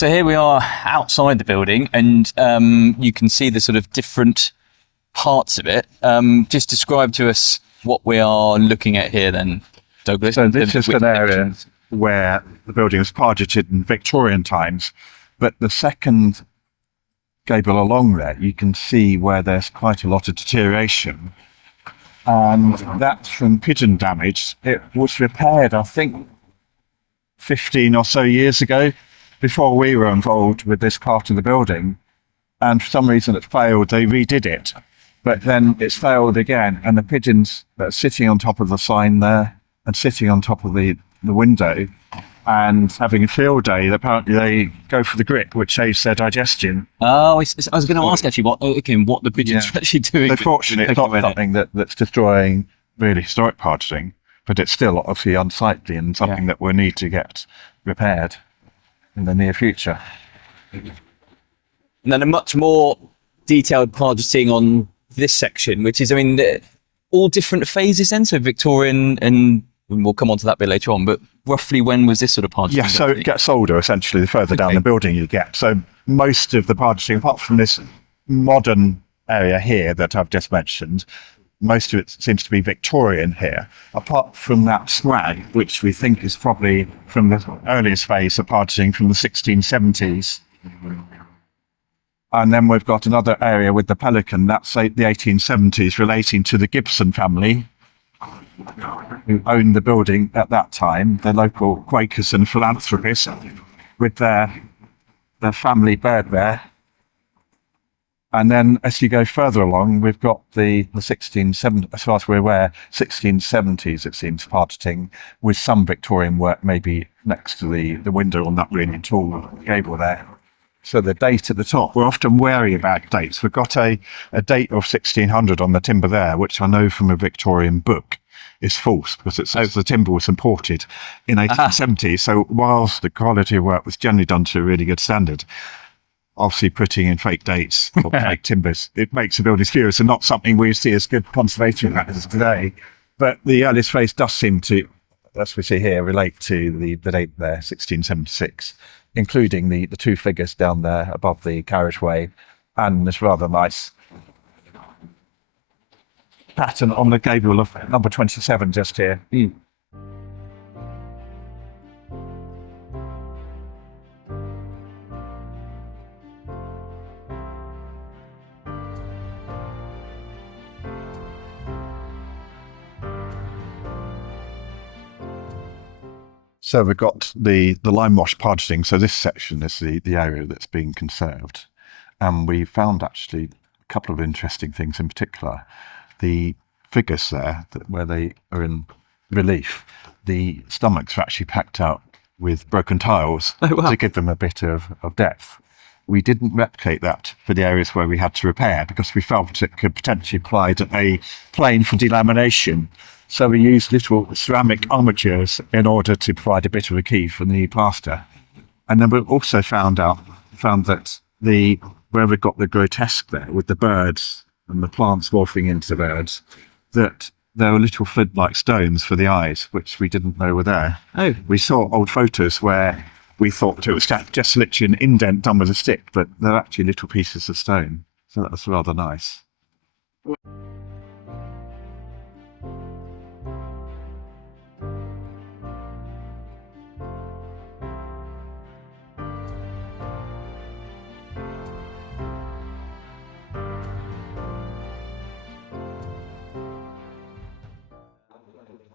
So here we are outside the building, and you can see the sort of different parts of it. Just describe to us what we are looking at here then, Douglas. So this is an area where the building was pargeted in Victorian times, but the second gable along there, you can see where there's quite a lot of deterioration. And that's from pigeon damage. It was repaired, I think, 15 or so years ago, before we were involved with this part of the building. And for some reason it failed, they redid it. But then it's failed again, and the pigeons that are sitting on top of the sign there and sitting on top of the window and having a field day, apparently they go for the grip, which aids their digestion. Oh, I was going to ask actually what the pigeons are actually doing. So fortunately it's not something that's destroying really historic pargeting, but it's still obviously unsightly and something that we'll need to get repaired in the near future. And then a much more detailed pargeting on this section, which is, I mean, all different phases then, so Victorian, and we'll come on to that bit later on, but roughly when was this sort of pargeting? Yeah, so it gets older essentially the further down the building you get. So most of the pargeting, apart from this modern area here that I've just mentioned, most of it seems to be Victorian here, apart from that swag, which we think is probably from the earliest phase of pargeting from the 1670s. And then we've got another area with the pelican, that's the 1870s, relating to the Gibson family, who owned the building at that time, the local Quakers and philanthropists, with their family bird there. And then as you go further along, we've got the 1670s, as far as we're aware, 1670s, it seems, pargeting, with some Victorian work maybe next to the window on that really tall gable there. So the date at the top, we're often wary about dates. We've got a date of 1600 on the timber there, which I know from a Victorian book is false, because it says the timber was imported in 1870. So whilst the quality of work was generally done to a really good standard, obviously putting in fake dates or fake timbers, it makes the buildings furious and not something we see as good conservation practices today. But the earliest phase does seem to, as we see here, relate to the date there, 1676. Including the two figures down there above the carriageway and this rather nice pattern on the gable of number 27 just here. So we've got the lime wash pargeting. So this section is the area that's being conserved. And we found actually a couple of interesting things in particular. The figures there, where they are in relief, the stomachs are actually packed out with broken tiles to give them a bit of depth. We didn't replicate that for the areas where we had to repair because we felt it could potentially provide a plane for delamination. So we used little ceramic armatures in order to provide a bit of a key for the plaster. And then we also found that where we got the grotesque there with the birds and the plants morphing into birds, that there were little flint-like stones for the eyes, which we didn't know were there. Oh. We saw old photos where we thought it was just literally an indent done with a stick, but they're actually little pieces of stone. So that was rather nice.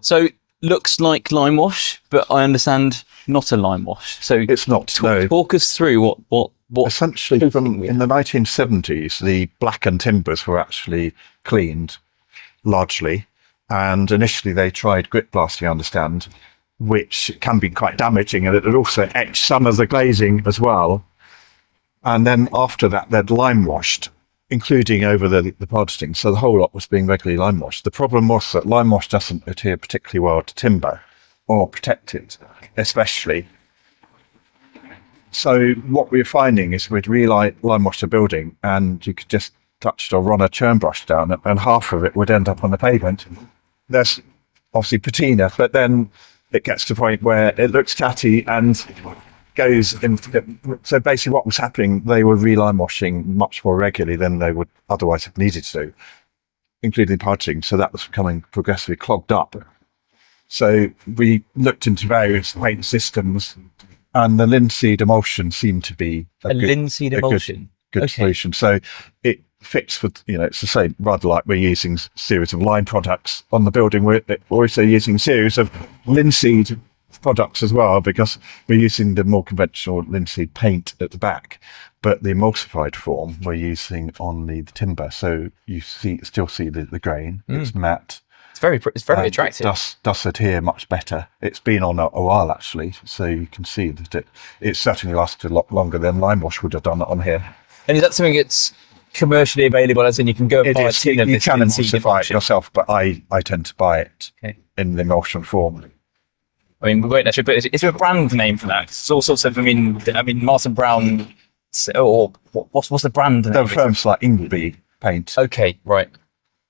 So looks like lime wash, but I understand not a lime wash. So it's not. No. Talk us through what essentially in the 1970s, the blackened timbers were actually cleaned largely, and initially they tried grit blasting, I understand, which can be quite damaging, and it would also etch some of the glazing as well. And then after that, they'd lime washed, including over the pargeting. So the whole lot was being regularly lime washed. The problem was that lime wash doesn't adhere particularly well to timber or protect it, especially. So what we were finding is we'd lime wash the building and you could just touch it or run a churn brush down it, and half of it would end up on the pavement. There's obviously patina, but then it gets to the point where it looks tatty and goes in. So basically, what was happening, they were re-lime washing much more regularly than they would otherwise have needed to do, including pargeting. So that was becoming progressively clogged up. So we looked into various paint systems, and the linseed emulsion seemed to be linseed emulsion. Good solution. So it fits with, it's the same, rather like we're using a series of lime products on the building. We're also using a series of linseed products as well, because we're using the more conventional linseed paint at the back, but the emulsified form we're using on the timber. So you still see the grain. It's matte. It's very attractive. It does adhere much better. It's been on a while actually, so you can see that it certainly lasted a lot longer than lime wash would have done on here. And is that something that's commercially available, as in you can go and buy a tin of this? You can emulsify it yourself, but I tend to buy it in the emulsion form. I mean, we won't actually, but is there a brand name for that? It's all sorts of, I mean, Martin Brown, or what's the brand name? There are firms like Ingleby Paint. Okay, right.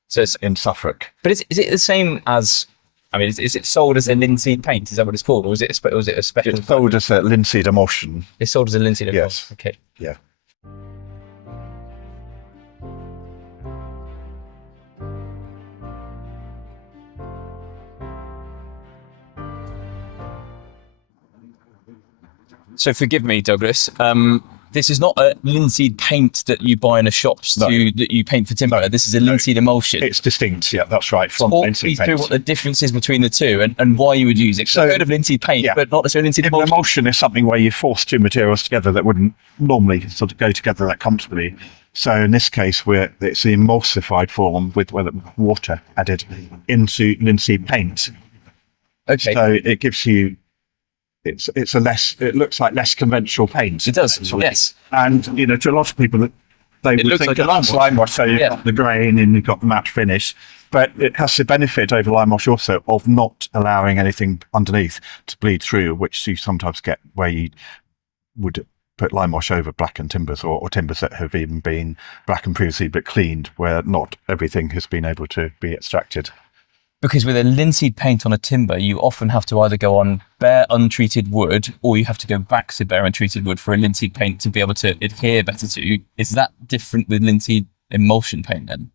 So it's in Suffolk. But is it the same as? I mean, is it sold as a linseed paint? Is that what it's called, or is it a special? It's sold as a linseed emulsion. It's sold as a linseed emulsion. Yes. Okay. Yeah. So forgive me, Douglas. This is not a linseed paint that you buy in a shops that you paint for timber. This is a linseed emulsion. It's distinct. Yeah, that's right. From Talk linseed me paint. through what the difference is between the two and why you would use it. So, I've heard of linseed paint, but not necessarily linseed emulsion. Emulsion is something where you force two materials together that wouldn't normally sort of go together that comfortably. So in this case, it's the emulsified form with water added into linseed paint. Okay. So it gives you. It looks like less conventional paint. It does, actually. yes. And, to a lot of people, they would think it's lime wash, so you've got the grain and you've got the matte finish. But it has the benefit over lime wash also of not allowing anything underneath to bleed through, which you sometimes get where you would put lime wash over blackened timbers or timbers that have even been blackened previously but cleaned, where not everything has been able to be extracted. Because with a linseed paint on a timber, you often have to either go on bare untreated wood, or you have to go back to bare untreated wood for a linseed paint to be able to adhere better to. Is that different with linseed emulsion paint then?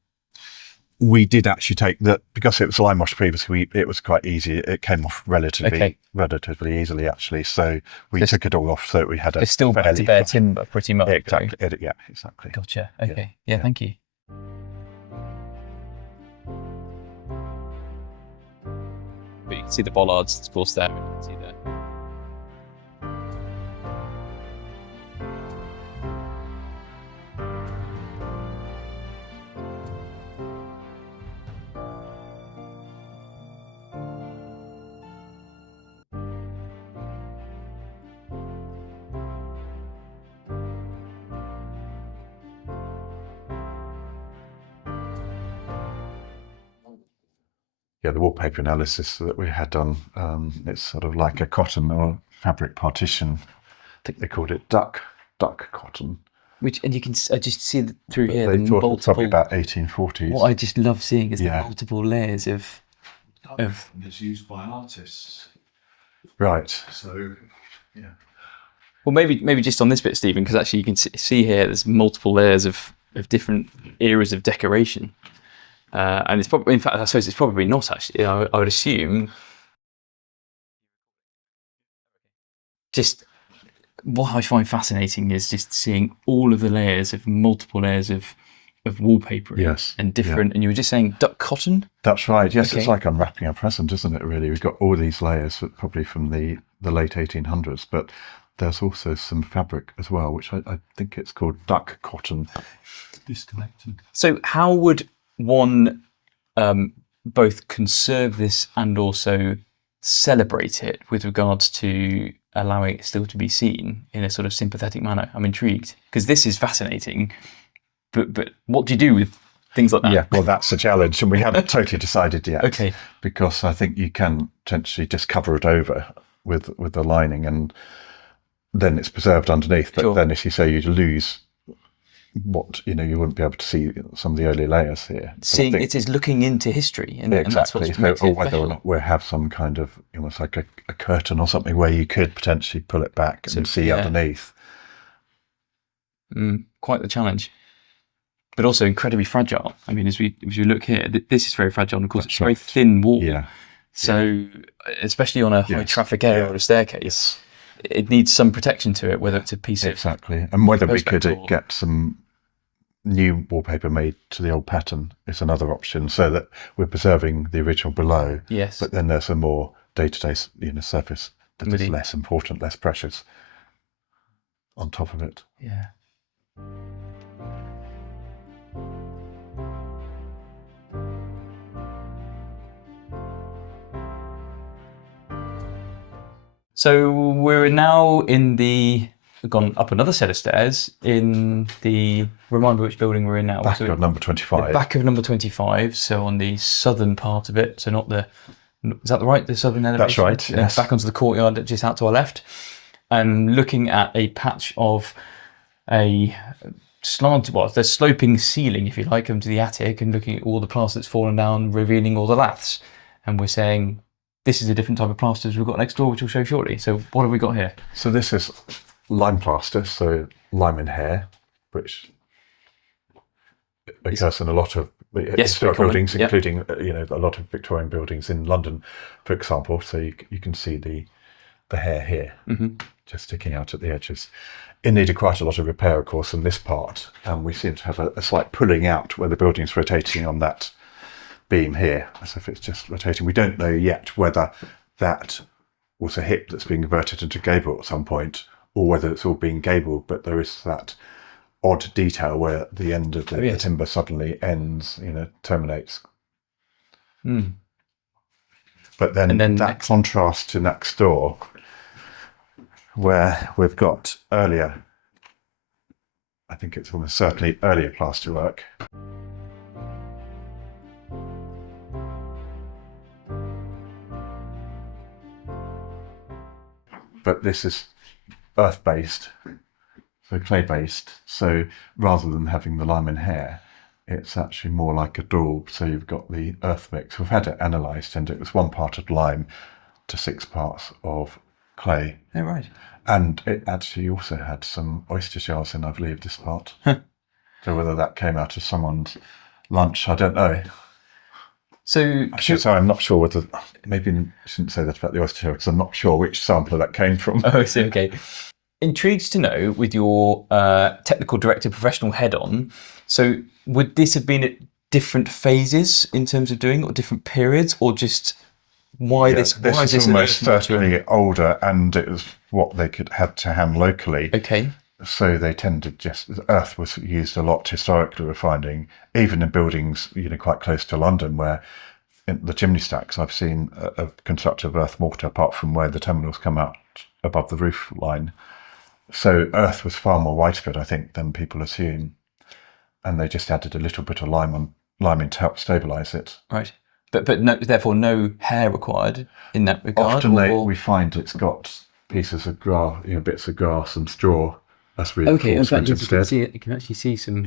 We did actually take that, because it was lime wash previously, it was quite easy. It came off relatively easily actually. So we took it all off, so we had it's still back to bare timber pretty much. Exactly. Yeah, exactly. Gotcha. Okay. Yeah, thank you. But you can see the bollards, of course, there. You can see there. Yeah, the wallpaper analysis that we had done, it's sort of like a cotton or fabric partition. I think they called it duck cotton. And you can just see through here. They thought it was probably about 1840s. What I just love seeing is the multiple layers of. It's used by artists. Right. So, yeah. Well, maybe just on this bit, Stephen, because actually you can see here there's multiple layers of different eras of decoration. And it's probably, in fact, I suppose it's probably not actually. I would assume. Just what I find fascinating is just seeing all of the layers of multiple layers of wallpaper. Yes. And different. And you were just saying duck cotton. That's right. Yes, It's like unwrapping a present, isn't it? Really, we've got all these layers, probably from the late 1800s, but there's also some fabric as well, which I think it's called duck cotton. Disconnected. So how would one both conserve this and also celebrate it with regards to allowing it still to be seen in a sort of sympathetic manner? I'm intrigued because this is fascinating, but what do you do with things like that? Yeah, well, that's a challenge, and we haven't totally decided yet. Okay. Because I think you can potentially just cover it over with the lining, and then it's preserved underneath. But then, as you say, you lose what you wouldn't be able to see some of the early layers here. But I Seeing think- it is looking into history, and that's exactly. what So, makes or it whether or special. not we have some kind of almost like a curtain or something where you could potentially pull it back and see yeah. underneath. Quite the challenge, but also incredibly fragile. I mean, as we look here, this is very fragile, and of course it's a very thin wall. Yeah. So, especially on a high traffic area or a staircase, it needs some protection to it, whether it's a piece of Exactly. And whether we could perspex or- get some new wallpaper made to the old pattern is another option, so that we're preserving the original below. Yes. But then there's a more day-to-day, surface that is Really. less important, less precious on top of it. Yeah. So we're now we've gone up another set of stairs in the, remind me which building we're in now. Back So of number 25. the back of number 25, so on the southern part of it, so not the, is that the right, the southern elevation? That's right, yes. Back onto the courtyard just out to our left, and looking at a patch of a the sloping ceiling, if you like, into the attic, and looking at all the plaster that's fallen down, revealing all the laths. And we're saying, this is a different type of plaster as we've got next door, which we'll show shortly. So what have we got here? So this is lime plaster, so lime and hair, which occurs in a lot of historic common, buildings, yep. including a lot of Victorian buildings in London, for example. So you can see the hair here, just sticking out at the edges. It needed quite a lot of repair, of course, in this part, and we seem to have a slight pulling out where the building's rotating on that beam here, as if it's just rotating. We don't know yet whether that was a hip that's being converted into gable at some point, or whether it's all being gabled, but there is that odd detail where the end of the timber suddenly ends, terminates. But then that contrast to next door, where we've got earlier, I think it's almost certainly earlier plasterwork. But this is earth-based, so clay-based. So rather than having the lime and hair, it's actually more like a daub. So you've got the earth mix. We've had it analysed, and it was 1 part of lime to 6 parts of clay. Oh, right. And it actually also had some oyster shells in, I believe, this part. So whether that came out of someone's lunch, I don't know. So I'm not sure whether, maybe I shouldn't say that about the oyster shell, because I'm not sure which sample that came from. Oh, so okay. Intrigued to know, with your technical director professional head on, so would this have been at different phases in terms of doing, or different periods, or just why this? This why is this almost certainly older, and it was what they had to hand locally. Okay. So they tended earth was used a lot historically, we're finding, even in buildings, quite close to London, where in the chimney stacks, I've seen a constructed of earth mortar, apart from where the terminals come out above the roof line. So earth was far more widespread, I think, than people assume. And they just added a little bit of lime in to help stabilise it. Right. But no, therefore no hair required in that regard? Often we find it's got pieces of grass, bits of grass and straw. That's really okay. In fact, you instead. can actually see some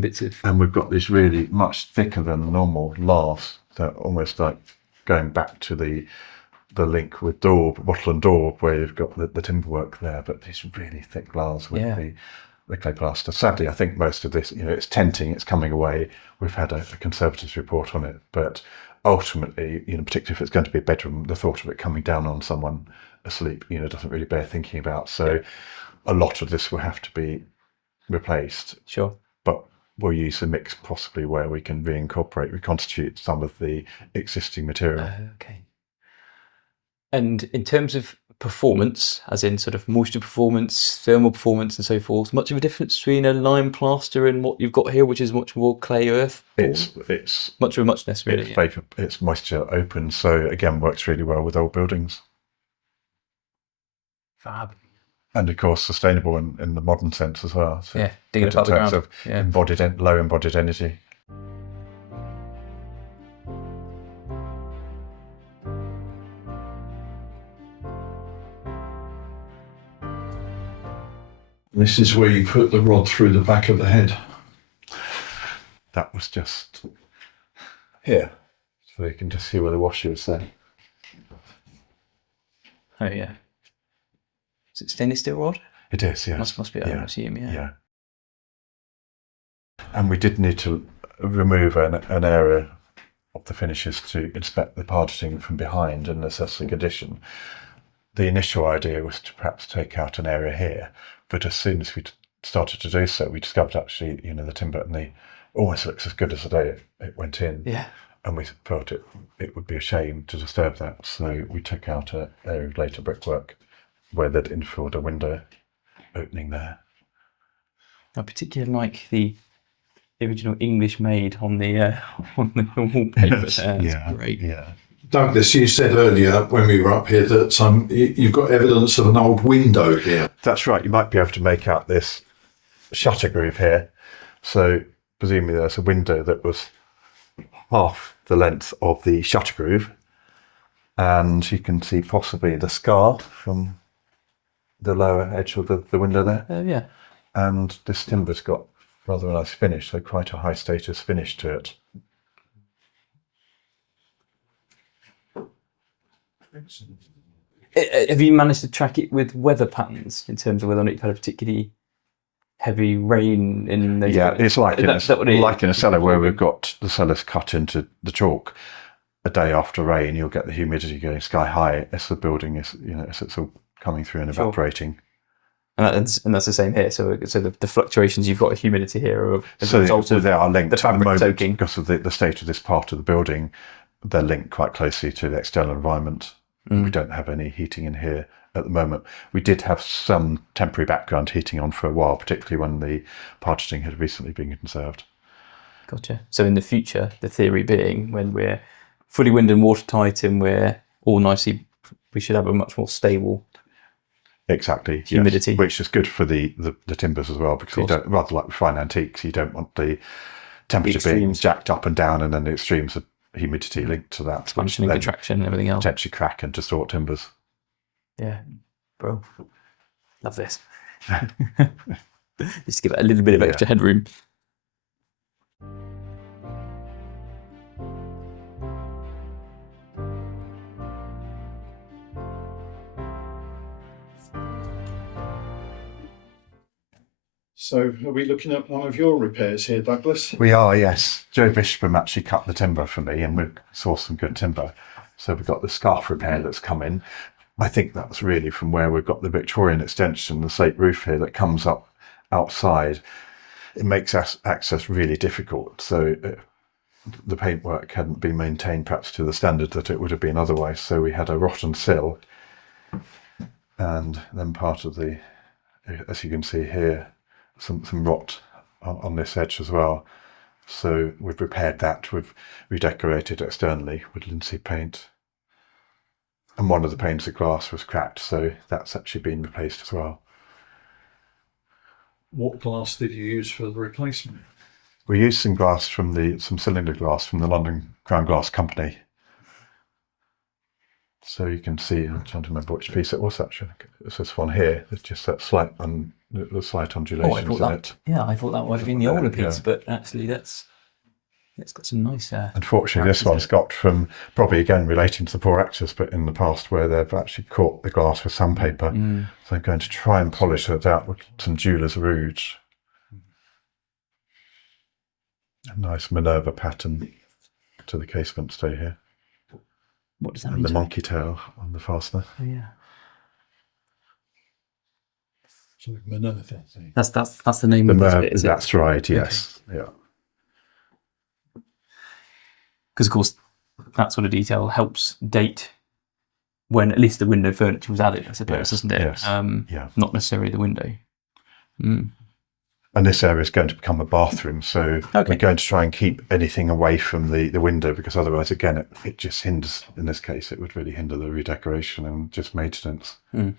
bits of. And we've got this really much thicker than normal laths, that almost like going back to the link with daub, wattle and daub, where you've got the timber work there, but these really thick laths with the clay plaster. Sadly, I think most of this, it's tenting, it's coming away. We've had a conservator's report on it, but ultimately, particularly if it's going to be a bedroom, the thought of it coming down on someone asleep, doesn't really bear thinking about. So a lot of this will have to be replaced. Sure. But we'll use a mix possibly where we can reconstitute some of the existing material. Okay. And in terms of performance, as in sort of moisture performance, thermal performance and so forth, much of a difference between a lime plaster and what you've got here, which is much more clay earth? It's much of a muchness, really. It's moisture open, so again works really well with old buildings. Fab. And of course sustainable in the modern sense as well. So digging in up the terms ground. of low embodied energy. This is where you put the rod through the back of the head. That was just here. So you can just see where the washer is there. Oh yeah. Is it stainless steel rod? It is, yes. Must be. I assume, yeah. Yeah. And we did need to remove an area of the finishes to inspect the pargeting from behind and assess the condition. The initial idea was to perhaps take out an area here, but as soon as we started to do so, we discovered actually, the timber and the almost looks as good as the day it went in. Yeah. And we felt it would be a shame to disturb that, so we took out an area of later brickwork where they'd infilled a window opening there. I particularly like the original English made on the wallpaper. Yes, there. That's yeah, great. yeah. Douglas, you said earlier when we were up here that you've got evidence of an old window here. That's right. You might be able to make out this shutter groove here. So presumably there's a window that was half the length of the shutter groove, and you can see possibly the scar from the lower edge of the window there. Yeah. And this timber's got rather a nice finish, so quite a high status finish to it. Have you managed to track it with weather patterns in terms of whether or not you've had a particularly heavy rain in those? Yeah, it's like in a cellar where Is we've got the cellars cut into the chalk. A day after rain, you'll get the humidity going sky high as the building is, as it's all coming through and evaporating. And that's the same here. So the fluctuations you've got of humidity here are as a result of they are linked the fabric at the moment, soaking. because of the state of this part of the building. They're linked quite closely to the external environment. We don't have any heating in here at the moment. We did have some temporary background heating on for a while, particularly when the pargeting had recently been conserved. Gotcha. So in the future, the theory being when we're fully wind and watertight and we're all nicely, we should have a much more stable Exactly. humidity. Yes, which is good for the timbers as well, because you don't, rather like fine antiques, you don't want the temperature being jacked up and down and then the extremes of humidity linked to that. Expansion and contraction and everything else. Potentially crack and distort timbers. Yeah, bro. Love this. Just give it a little bit of extra headroom. So are we looking at one of your repairs here, Douglas? We are, yes. Joe Bishop actually cut the timber for me and we sourced some good timber. So we've got the scarf repair that's come in. I think that's really from where we've got the Victorian extension, the slate roof here that comes up outside. It makes access really difficult. So the paintwork hadn't been maintained perhaps to the standard that it would have been otherwise. So we had a rotten sill and then part of the, as you can see here, some rot on this edge as well. So we've repaired that. We've redecorated externally with linseed paint. And one of the panes of glass was cracked, so that's actually been replaced as well. What glass did you use for the replacement? We used some glass some cylinder glass from the London Crown Glass Company. So you can see, I'm trying to remember which piece it was actually. It's this one here. It's just that slight undulations in it. Yeah, I thought that might have been the older piece, but actually it's got some nice. Unfortunately, this one's got from probably again relating to the poor actors, but in the past where they've actually caught the glass with sandpaper. So I'm going to try and polish it out with some jeweller's rouge. A nice Minerva pattern to the casement stay here. What does that and mean? the monkey tail on the fastener. Oh yeah. So Minerva. That's the name of this bit, is it? That's right. Yes. Okay. Yeah. Because of course, that sort of detail helps date when at least the window furniture was added, I suppose, doesn't it? Yes. Yeah. Not necessarily the window. Mm. And this area is going to become a bathroom, so we're going to try and keep anything away from the window, because otherwise, again, it just hinders. In this case, it would really hinder the redecoration and just maintenance. Mm.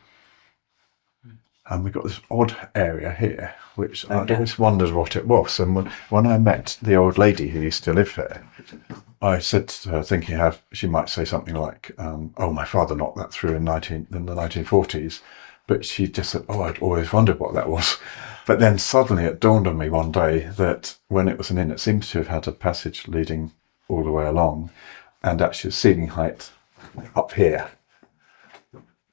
And we've got this odd area here, which I always wondered what it was. And when I met the old lady who used to live there, I said to her, thinking how she might say something like, "Oh, my father knocked that through in the 1940s." But she just said, "Oh, I'd always wondered what that was." But then suddenly it dawned on me one day that when it was an inn, it seems to have had a passage leading all the way along, and actually the ceiling height up here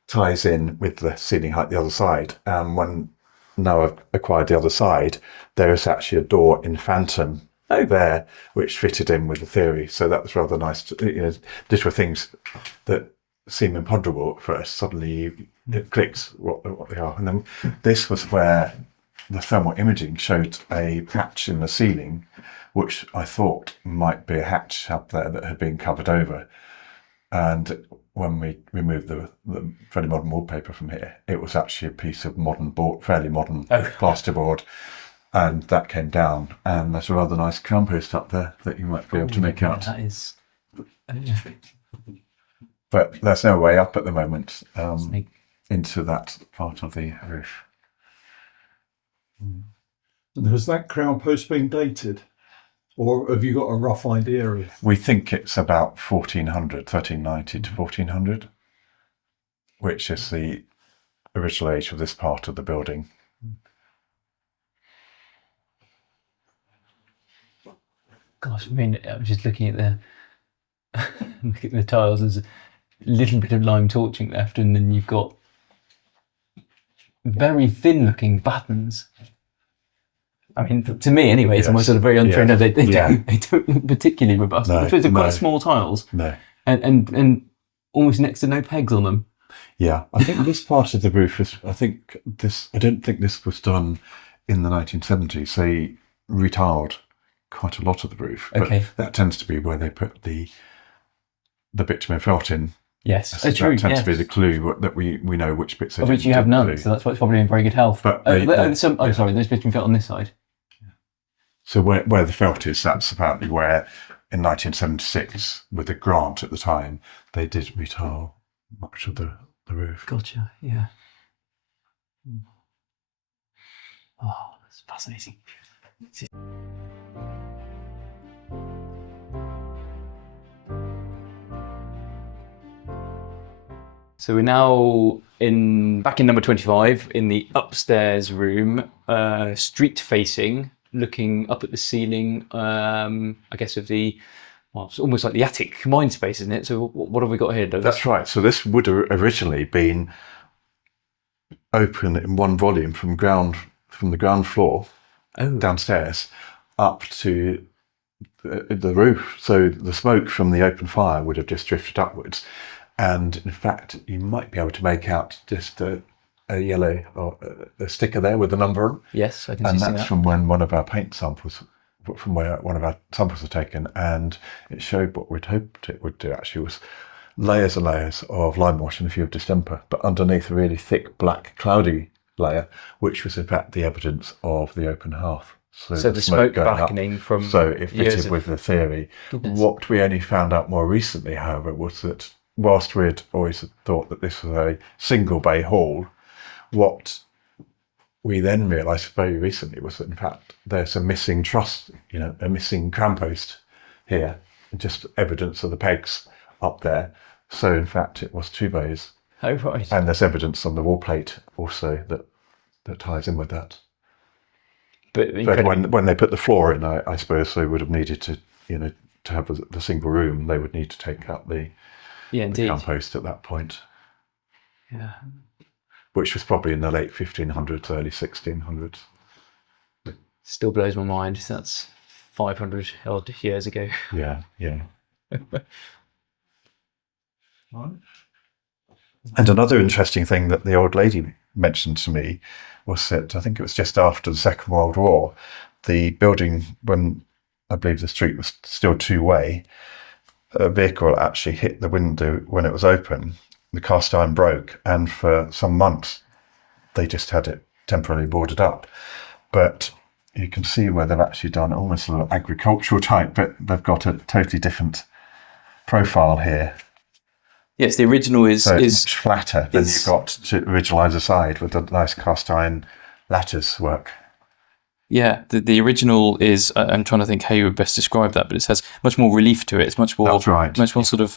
ties in with the ceiling height the other side. And when now I've acquired the other side, there is actually a door in phantom there, which fitted in with the theory. So that was rather nice. These were things that seem imponderable at first. Suddenly it clicks what they are. And then this was where the thermal imaging showed a patch in the ceiling, which I thought might be a hatch up there that had been covered over. And when we removed the fairly modern wallpaper from here, it was actually a piece of fairly modern plasterboard. And that came down, and there's a rather nice crown post up there that you might be able to make out. That is. But there's no way up at the moment into that part of the roof. And has that crown post been dated? Or have you got a rough idea of? We think it's about 1390 to 1400, which is the original age of this part of the building. Gosh, I mean, I'm just looking at the tiles. There's a little bit of lime torching left, and then you've got very thin-looking buttons. I mean, to me, anyway, it's almost sort of very untrained. Yes. They don't look particularly robust. No, I suppose they're quite no. small tiles, No. and almost next to no pegs on them. Yeah, I think this part of the roof is. I don't think this was done in the 1970s. They retiled quite a lot of the roof, but that tends to be where they put the bitumen felt in. Yes, That true. tends to be the clue that we know which bits. Of which you have none, so that's why it's probably in very good health. But sorry, there's bitumen felt on this side. So where the felt is, that's apparently where in 1976, with the grant at the time, they did retile much of the roof. Gotcha. Yeah. Oh, that's fascinating. So we're now back in number 25 in the upstairs room, street facing, looking up at the ceiling. I guess of it's almost like the attic combined space, isn't it? So what have we got here? That's right. So this would have originally been open in one volume from the ground floor downstairs up to the roof. So the smoke from the open fire would have just drifted upwards. And in fact, you might be able to make out just a yellow or a sticker there with a number on. Yes, I can and see that's that. from when one of our paint samples, from where one of our samples were taken, and it showed what we'd hoped it would do. Actually, was layers and layers of lime wash and a few of distemper, but underneath a really thick, black, cloudy layer, which was in fact the evidence of the open hearth. So the smoke going up. blackening from So it fitted with the theory. Goodness. What we only found out more recently, however, was that whilst we'd always thought that this was a single bay hall, what we then realised very recently was that in fact there's a missing truss, a missing crown post here, just evidence of the pegs up there. So in fact it was two bays. Oh, right. And there's evidence on the wall plate also that ties in with that. But when they put the floor in, I suppose they would have needed to, to have the single room, they would need to take out the crown post at that point. Yeah. Which was probably in the late 1500s, early 1600s. Still blows my mind. That's 500 odd years ago. Yeah. And another interesting thing that the old lady mentioned to me was that I think it was just after the Second World War, the building, when I believe the street was still two-way, a vehicle actually hit the window when it was open. The cast iron broke, and for some months they just had it temporarily boarded up. But you can see where they've actually done almost a little agricultural type, but they've got a totally different profile here. Yes, the original is much flatter than you've got to original either side with the nice cast iron lattice work. Yeah, the original is. I'm trying to think how you would best describe that, but it has much more relief to it. It's much more. That's right. Much more sort of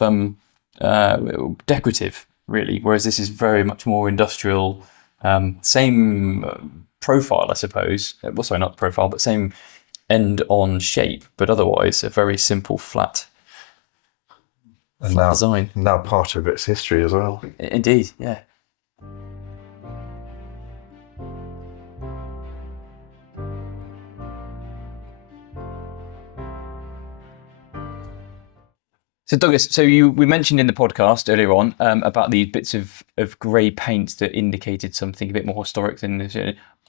decorative, really. Whereas this is very much more industrial, Same profile, I suppose. Well, sorry, not profile, but same end-on shape, but otherwise a very simple flat design. Now part of its history as well. Indeed, yeah. So Douglas, we mentioned in the podcast earlier on about these bits of grey paint that indicated something a bit more historic than this.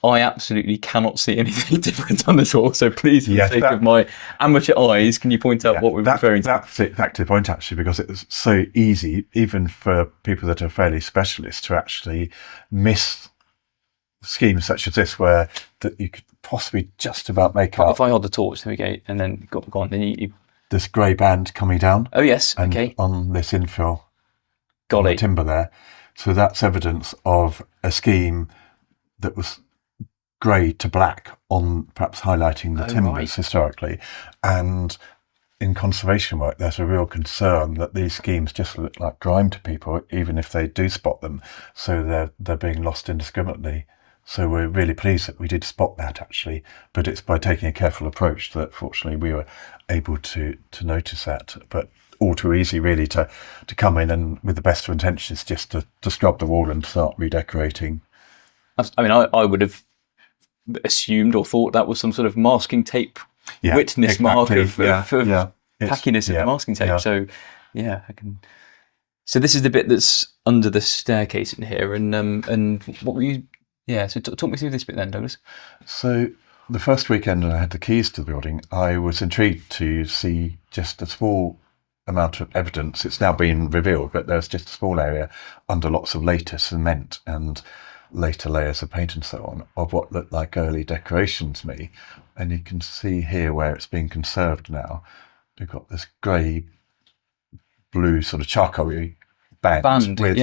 I absolutely cannot see anything different on this wall. So please, for the sake of my amateur eyes, can you point out what we're referring to? That's exactly the point, actually, because it's so easy, even for people that are fairly specialist, to actually miss schemes such as this, where that you could possibly just about make out. If I hold the torch, there we go, and then go on. Then you this grey band coming down. Oh yes, and okay. On this infill, got it. The timber there. So that's evidence of a scheme that was grey to black, on perhaps highlighting the timbers historically. And in conservation work, there's a real concern that these schemes just look like grime to people, even if they do spot them. So they're being lost indiscriminately. So we're really pleased that we did spot that, actually, but it's by taking a careful approach that fortunately we were able to notice that. But all too easy, really, to come in and with the best of intentions just to scrub the wall and start redecorating. I mean, I would have assumed or thought that was some sort of masking tape witness mark of tackiness of the masking tape. So yeah, I can. So this is the bit that's under the staircase in here, and what were you? Yeah, so talk me through this bit then, Douglas. So the first weekend I had the keys to the building, I was intrigued to see just a small amount of evidence. It's now been revealed, but there's just a small area under lots of later cement and later layers of paint and so on, of what looked like early decoration to me. And you can see here where it's being conserved now. We've got this grey, blue sort of charcoal-y band with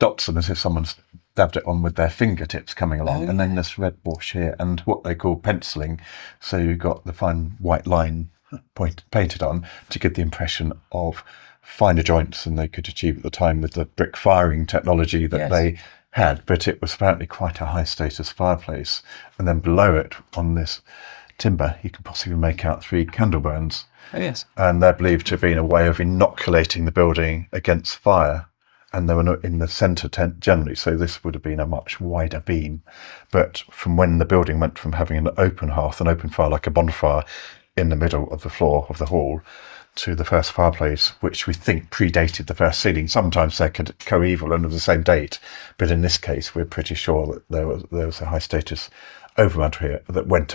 dots on, as if someone's dabbed it on with their fingertips coming along, and then this red wash here and what they call penciling. So you've got the fine white line painted on to give the impression of finer joints than they could achieve at the time with the brick firing technology that they had. But it was apparently quite a high status fireplace. And then below it, on this timber, you can possibly make out 3 candle burns. Oh yes. And they're believed to have been a way of inoculating the building against fire. And they were not in the centre tent generally, so this would have been a much wider beam. But from when the building went from having an open hearth, an open fire like a bonfire in the middle of the floor of the hall, to the first fireplace, which we think predated the first ceiling. Sometimes they're coeval and of the same date, but in this case we're pretty sure that there was a high status overmantel here that went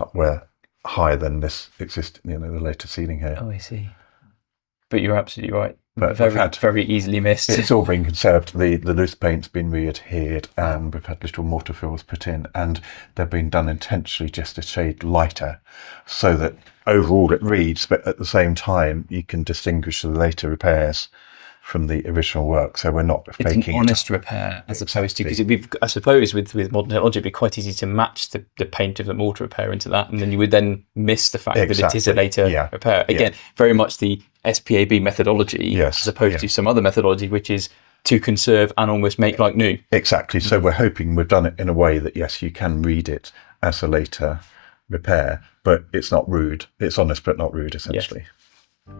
up where higher than this existed, the later ceiling here. Oh, I see. But you're absolutely right. But very easily missed. It's all been conserved. The loose paint's been re-adhered, and we've had little mortar fills put in, and they've been done intentionally just a shade lighter, so that overall it reads, but at the same time you can distinguish the later repairs from the original work. So we're not faking it. It's an honest repair, as opposed to, because I suppose with modern technology it'd be quite easy to match the paint of the mortar repair into that, and then you would then miss the fact that it is a later repair. Again, very much the SPAB methodology, as opposed to some other methodology, which is to conserve and almost make like new. Exactly. So we're hoping we've done it in a way that, yes, you can read it as a later repair, but it's not rude. It's honest, but not rude, essentially. Yes.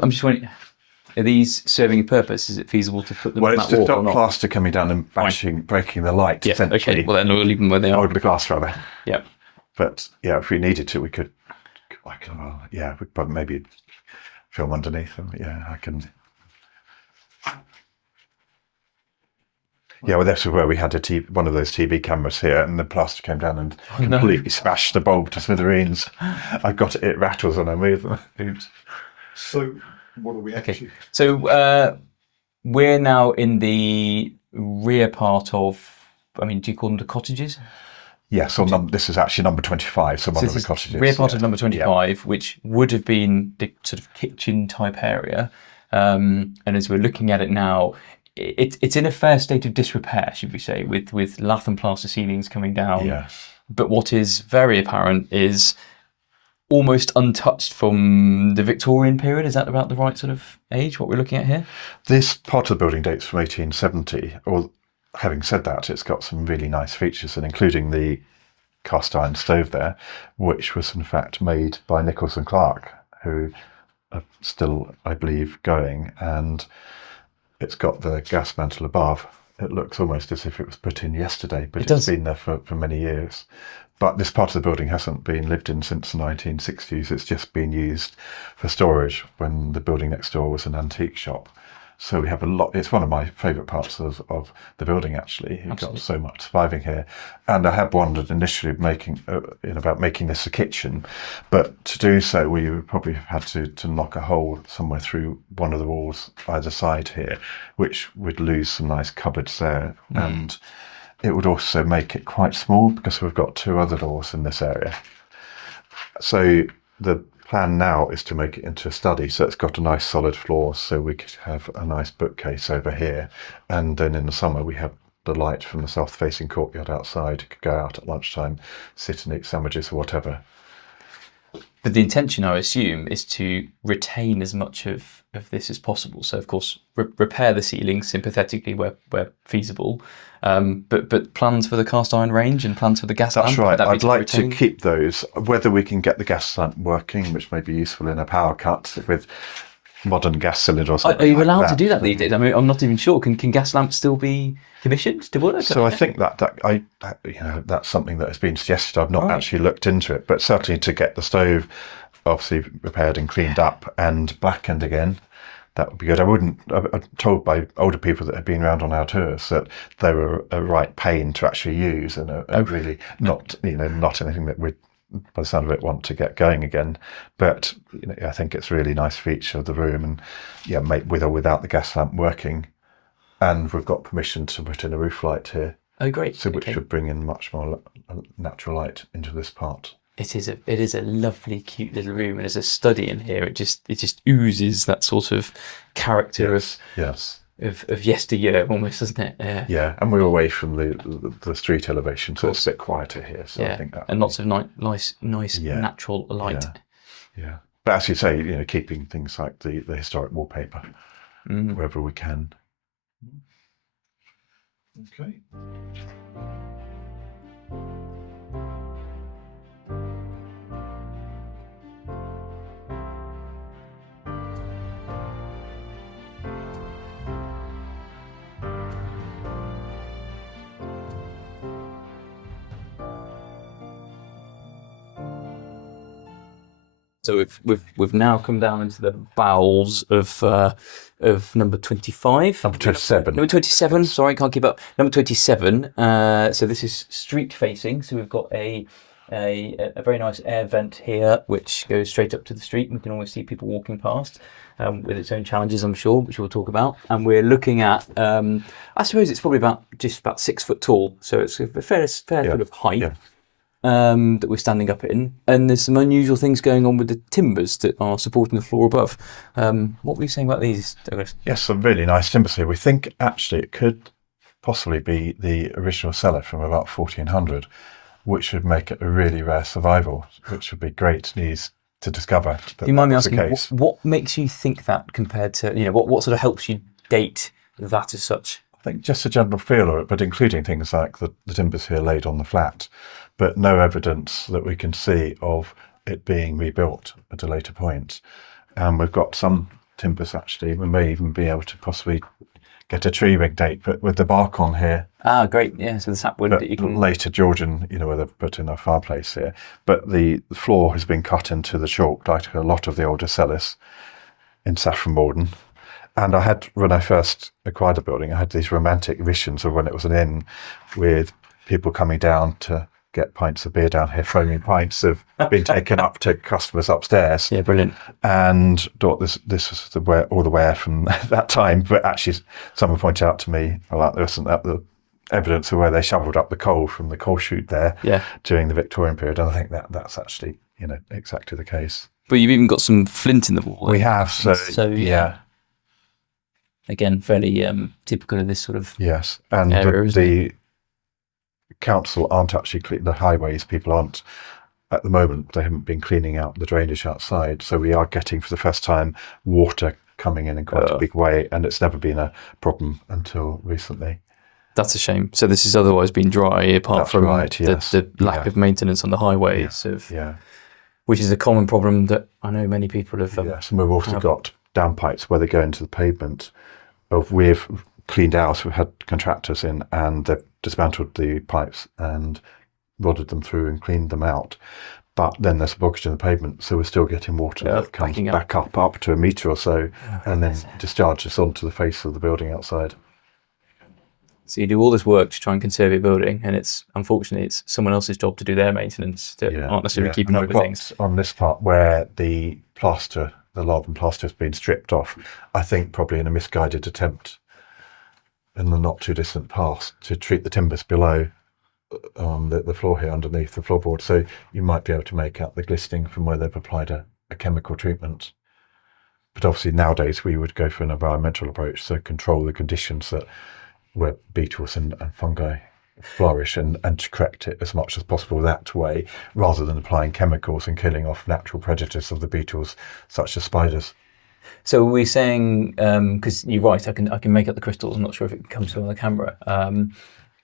I'm just wondering, are these serving a purpose? Is it feasible to put them on that wall? Well, it's just not plaster coming down and breaking the light, essentially. Okay, well then we'll leave them where they are. Or the glass, rather. Yeah. But, if we needed to, we could, we'd probably maybe film underneath them. Yeah, I can. Yeah, well, this is where we had one of those TV cameras here, and the plaster came down and completely smashed the bulb to smithereens. I got it, it rattles when I move them. So, what are we actually? Okay, so we're now in the rear part of, do you call them the cottages? Yes, this is actually number 25, so one of the cottages. Rear part of number 25, which would have been the sort of kitchen type area. And as we're looking at it now, it's in a fair state of disrepair, should we say, with lath and plaster ceilings coming down. Yes. But what is very apparent is almost untouched from the Victorian period. Is that about the right sort of age, what we're looking at here? This part of the building dates from 1870, or having said that, it's got some really nice features, and including the cast iron stove there, which was in fact made by Nichols and Clark, who are still, I believe, going, and it's got the gas mantle above. It looks almost as if it was put in yesterday, but it's been there for many years. But this part of the building hasn't been lived in since the 1960s. It's just been used for storage when the building next door was an antique shop. So we have a lot. It's one of my favourite parts of the building, actually. You've got so much surviving here. And I had wondered initially about making this a kitchen, but to do so, we would probably have had to knock a hole somewhere through one of the walls either side here, which would lose some nice cupboards there. And it would also make it quite small because we've got two other doors in this area. So the plan now is to make it into a study, so it's got a nice solid floor, so we could have a nice bookcase over here, and then in the summer we have the light from the south facing courtyard outside. You could go out at lunchtime, sit and eat sandwiches or whatever. But the intention, I assume, is to retain as much of this as possible. So, of course, repair the ceiling sympathetically where feasible. But plans for the cast iron range and plans for the gas lamp? That's right. I'd like to keep those. Whether we can get the gas lamp working, which may be useful in a power cut with modern gas cylinder or something. Are you allowed to do that these days? I mean, I'm not even sure. Can gas lamps still be commissioned to work? So I think that's something that has been suggested. I've not actually looked into it, but certainly to get the stove obviously repaired and cleaned up and blackened again, that would be good. I'm told by older people that had been around on our tours that they were a right pain to actually use, and really not anything that we'd, by the sound of it, want to get going again. But I think it's a really nice feature of the room, and make with or without the gas lamp working. And we've got permission to put in a roof light here. Oh, great! So which would bring in much more natural light into this part. It is a lovely, cute little room, and as a study in here, it just oozes that sort of character of yesteryear, almost, doesn't it? Yeah, and we're away from the street elevation, so it's a bit quieter here. So I think that, and lots of nice natural light. Yeah, but as you say, keeping things like the historic wallpaper wherever we can. Okay. So we've now come down into the bowels of number 25. Number 27. Number 27. Sorry, can't keep up. Number 27. So this is street facing. So we've got a very nice air vent here, which goes straight up to the street. We can always see people walking past, with its own challenges, I'm sure, which we'll talk about. And we're looking at, I suppose it's probably just about 6 foot tall. So it's a fair sort of height. Yeah. That we're standing up in, and there's some unusual things going on with the timbers that are supporting the floor above. What were you saying about these, Douglas? Yes, some really nice timbers here. We think actually it could possibly be the original cellar from about 1400, which would make it a really rare survival, which would be great news to discover. Do you mind me asking, what makes you think that compared to, what sort of helps you date that as such? I think just a general feel of it, but including things like the timbers here laid on the flat, but no evidence that we can see of it being rebuilt at a later point. And we've got some timbers, actually. We may even be able to possibly get a tree rig date, but with the bark on here. Ah, great. Yeah, so the sapwood that you can... Later Georgian, where they've put in a fireplace here. But the floor has been cut into the chalk, like a lot of the older cellars in Saffron Walden. And when I first acquired the building, I had these romantic visions of when it was an inn with people coming down to get pints of beer down here, foaming pints have been taken up to customers upstairs. Yeah, brilliant. And thought this was all the wear from that time. But actually, someone pointed out to me, there wasn't the evidence of where they shoveled up the coal from the coal chute there during the Victorian period. And I think that's actually, exactly the case. But you've even got some flint in the wall. We have, so yeah. Again, fairly typical of this sort of and area, the council aren't actually the highways people aren't at the moment they haven't been cleaning out the drainage outside, so we are getting for the first time water coming in quite a big way, and it's never been a problem until recently. That's a shame. So this has otherwise been dry, apart That's from right, yes. the lack of maintenance on the highways, which is a common problem that I know many people have. Yes, and we've also got downpipes where they go into the pavement. We've cleaned out, we've had contractors in, and they've dismantled the pipes and rodded them through and cleaned them out. But then there's a blockage in the pavement, so we're still getting water that comes back up to a metre or so, and then discharges onto the face of the building outside. So you do all this work to try and conserve your building, and unfortunately it's someone else's job to do their maintenance that aren't necessarily keeping up with things. On this part where the plaster, the Larven plaster has been stripped off, I think probably in a misguided attempt in the not too distant past to treat the timbers below the floor here underneath the floorboard. So you might be able to make out the glistening from where they've applied a chemical treatment. But obviously nowadays we would go for an environmental approach, so control the conditions where beetles and fungi flourish and to correct it as much as possible that way, rather than applying chemicals and killing off natural predators of the beetles, such as spiders. So we're saying, because you're right, I can make up the crystals. I'm not sure if it comes through on the camera.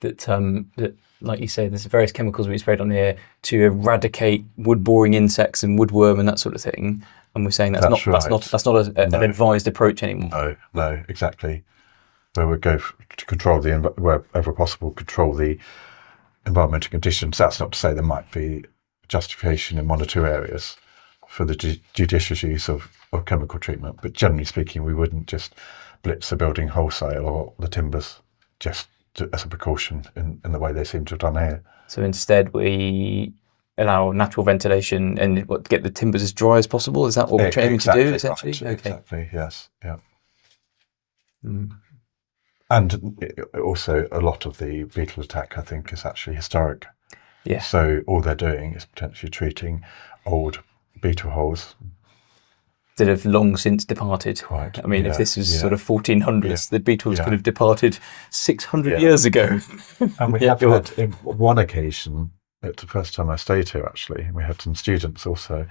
That, like you say, there's various chemicals we sprayed on here to eradicate wood boring insects and woodworm and that sort of thing. And we're saying that's not an advised approach anymore. No, exactly. Where we go to control wherever possible, control the environmental conditions. That's not to say there might be justification in one or two areas for the judicious use of chemical treatment, but generally speaking, we wouldn't just blitz the building wholesale or the timbers just as a precaution in the way they seem to have done here. So instead, we allow natural ventilation and get the timbers as dry as possible. Is that what we're aiming to do, essentially? Right. Okay. Exactly. Yes. Yeah. Mm. And also, a lot of the beetle attack, I think, is actually historic. Yeah. So all they're doing is potentially treating old beetle holes that have long since departed. Right. I mean, if this was sort of 1400s, the beetles could have departed 600 years ago. And we have had, in one occasion, it's the first time I stayed here actually, we had some students also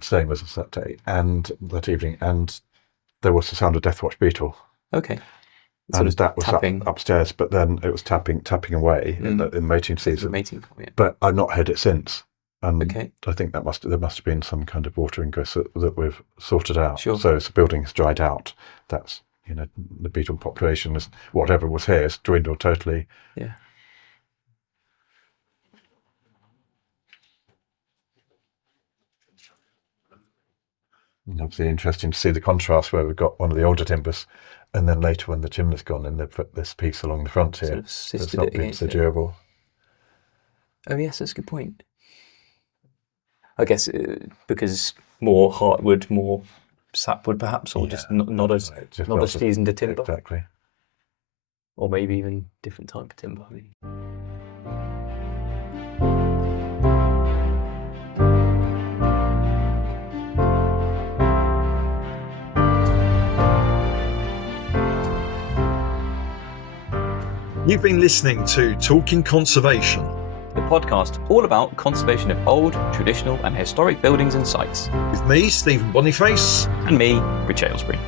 staying with us that day and that evening, and there was the sound of deathwatch beetle. Okay. And that was upstairs, but then it was tapping away in the mating season. But I've not heard it since. And I think there must have been some kind of water ingress that we've sorted out. Sure. So as the building's dried out, that's, the beetle population, is whatever was here has dwindled totally. Yeah. And obviously interesting to see the contrast where we've got one of the older timbers, and then later when the chimney's gone and they've put this piece along the front here that's not been so durable. Oh yes, that's a good point. I guess because more heartwood, more sapwood perhaps, or just not as seasoned a timber. Exactly. Or maybe even different type of timber. You've been listening to Talking Conservation, the podcast all about conservation of old, traditional and historic buildings and sites. with me, Stephen Boniface. And me, Rich Aylesbury.